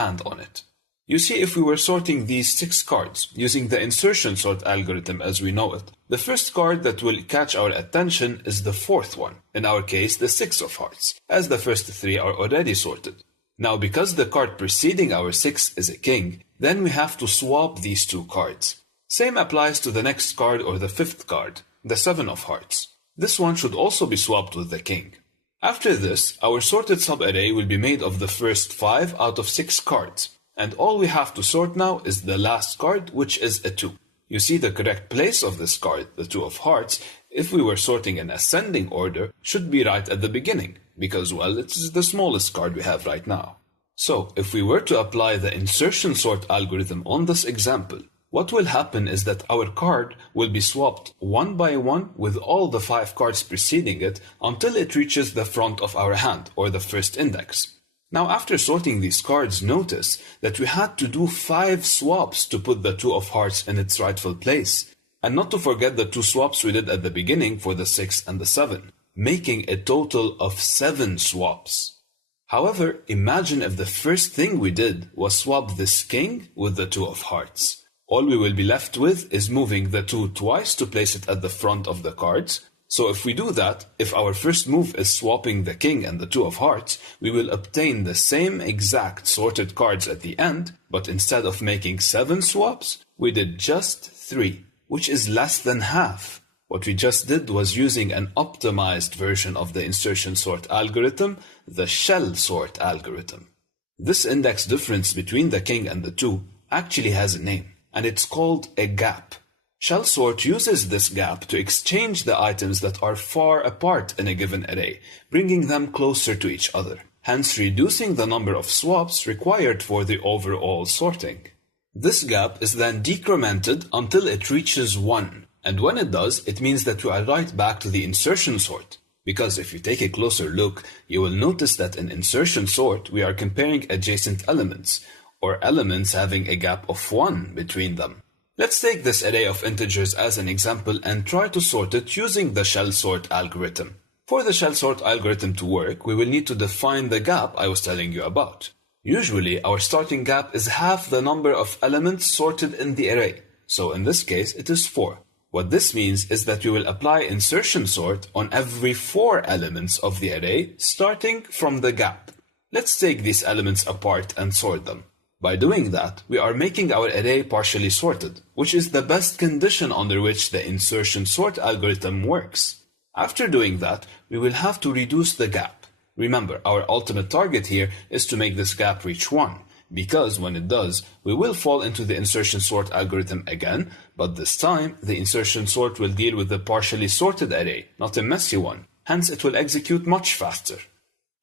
hand on it. You see, if we were sorting these 6 cards using the insertion sort algorithm as we know it, the first card that will catch our attention is the 4th one, in our case the 6 of hearts, as the first 3 are already sorted. Now, because the card preceding our 6 is a king, then we have to swap these 2 cards. Same applies to the next card or the 5th card, the 7 of hearts. This one should also be swapped with the king. After this, our sorted subarray will be made of the first 5 out of 6 cards. And all we have to sort now is the last card, which is a 2. You see, the correct place of this card, the 2 of hearts, if we were sorting in ascending order, should be right at the beginning, because, well, it is the smallest card we have right now. So, if we were to apply the insertion sort algorithm on this example, what will happen is that our card will be swapped one by one with all the 5 cards preceding it until it reaches the front of our hand, or the first index. Now, after sorting these cards, notice that we had to do 5 swaps to put the 2 of hearts in its rightful place. And not to forget the 2 swaps we did at the beginning for the 6 and the 7, making a total of 7 swaps. However, imagine if the first thing we did was swap this king with the 2 of hearts. All we will be left with is moving the 2 twice to place it at the front of the cards. So if we do that, if our first move is swapping the king and the 2 of hearts, we will obtain the same exact sorted cards at the end, but instead of making 7 swaps, we did just 3, which is less than half. What we just did was using an optimized version of the insertion sort algorithm, the shell sort algorithm. This index difference between the king and the 2 actually has a name, and it's called a gap. Shell sort uses this gap to exchange the items that are far apart in a given array, bringing them closer to each other, hence reducing the number of swaps required for the overall sorting. This gap is then decremented until it reaches 1, and when it does, it means that we are right back to the insertion sort. Because if you take a closer look, you will notice that in insertion sort we are comparing adjacent elements, or elements having a gap of 1 between them. Let's take this array of integers as an example and try to sort it using the shell sort algorithm. For the shell sort algorithm to work, we will need to define the gap I was telling you about. Usually, our starting gap is half the number of elements sorted in the array, so in this case it is 4. What this means is that we will apply insertion sort on every 4 elements of the array, starting from the gap. Let's take these elements apart and sort them. By doing that, we are making our array partially sorted, which is the best condition under which the insertion sort algorithm works. After doing that, we will have to reduce the gap. Remember, our ultimate target here is to make this gap reach 1, because when it does, we will fall into the insertion sort algorithm again, but this time, the insertion sort will deal with the partially sorted array, not a messy one. Hence, it will execute much faster.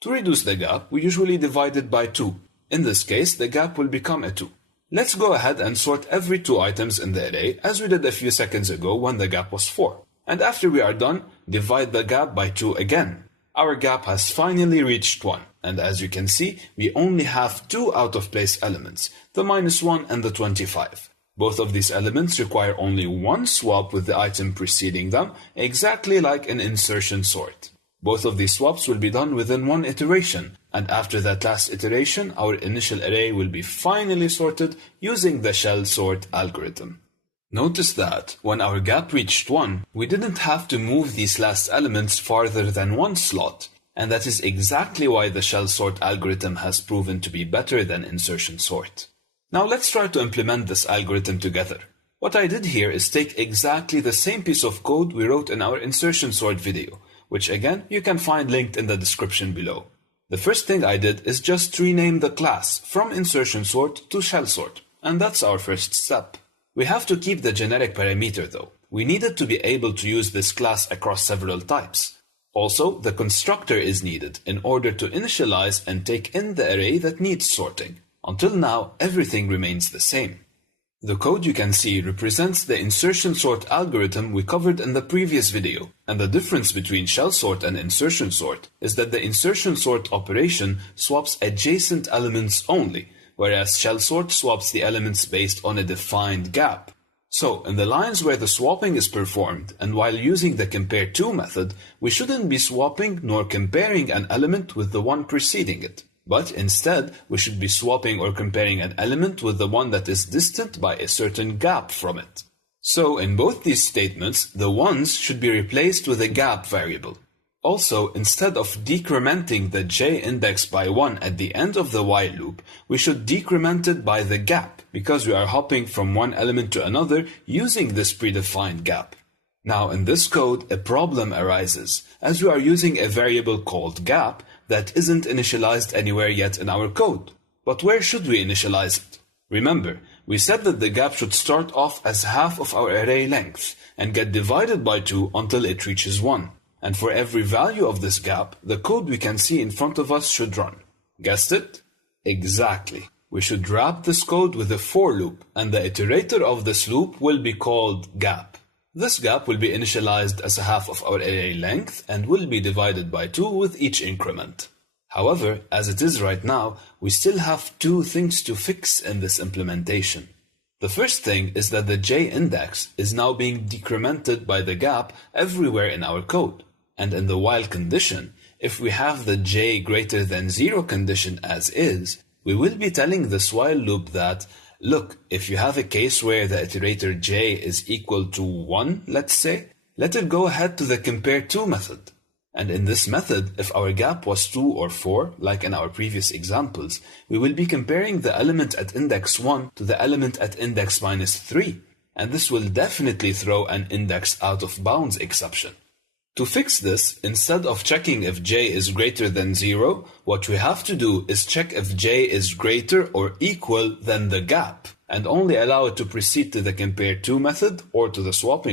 To reduce the gap, we usually divide it by 2. In this case, the gap will become a 2. Let's go ahead and sort every 2 items in the array as we did a few seconds ago when the gap was 4. And after we are done, divide the gap by 2 again. Our gap has finally reached 1, and as you can see, we only have 2 out-of-place elements, the -1 and the 25. Both of these elements require only 1 swap with the item preceding them, exactly like an insertion sort. Both of these swaps will be done within 1 iteration, and after that last iteration, our initial array will be finally sorted using the shell sort algorithm. Notice that when our gap reached 1, we didn't have to move these last elements farther than 1 slot, and that is exactly why the shell sort algorithm has proven to be better than insertion sort. Now let's try to implement this algorithm together. What I did here is take exactly the same piece of code we wrote in our insertion sort video, which again you can find linked in the description below. The first thing I did is just rename the class from insertion sort to shell sort, and that's our first step. We have to keep the generic parameter though. We needed to be able to use this class across several types. Also, the constructor is needed in order to initialize and take in the array that needs sorting. Until now, everything remains the same. The code you can see represents the insertion sort algorithm we covered in the previous video, and the difference between shell sort and insertion sort is that the insertion sort operation swaps adjacent elements only, whereas shell sort swaps the elements based on a defined gap. So, in the lines where the swapping is performed, and while using the compare_to method, we shouldn't be swapping nor comparing an element with the one preceding it. But instead, we should be swapping or comparing an element with the one that is distant by a certain gap from it. So in both these statements, the ones should be replaced with a gap variable. Also, instead of decrementing the j index by 1 at the end of the while loop, we should decrement it by the gap, because we are hopping from one element to another using this predefined gap. Now in this code, a problem arises, as we are using a variable called gap that isn't initialized anywhere yet in our code. But where should we initialize it? Remember, we said that the gap should start off as half of our array length and get divided by 2 until it reaches 1. And for every value of this gap, the code we can see in front of us should run. Guessed it? Exactly. We should wrap this code with a for loop, and the iterator of this loop will be called gap. This gap will be initialized as a half of our array length and will be divided by 2 with each increment. However, as it is right now, we still have 2 things to fix in this implementation. The first thing is that the j index is now being decremented by the gap everywhere in our code. And in the while condition, if we have the j greater than 0 condition as is, we will be telling this while loop that, look, if you have a case where the iterator j is equal to 1, let's say, let it go ahead to the compare2 method. And in this method, if our gap was 2 or 4, like in our previous examples, we will be comparing the element at index 1 to the element at index minus 3. And this will definitely throw an index out of bounds exception. To fix this, instead of checking if j is greater than 0, what we have to do is check if j is greater or equal than the gap, and only allow it to proceed to the compare2 method or to the swapping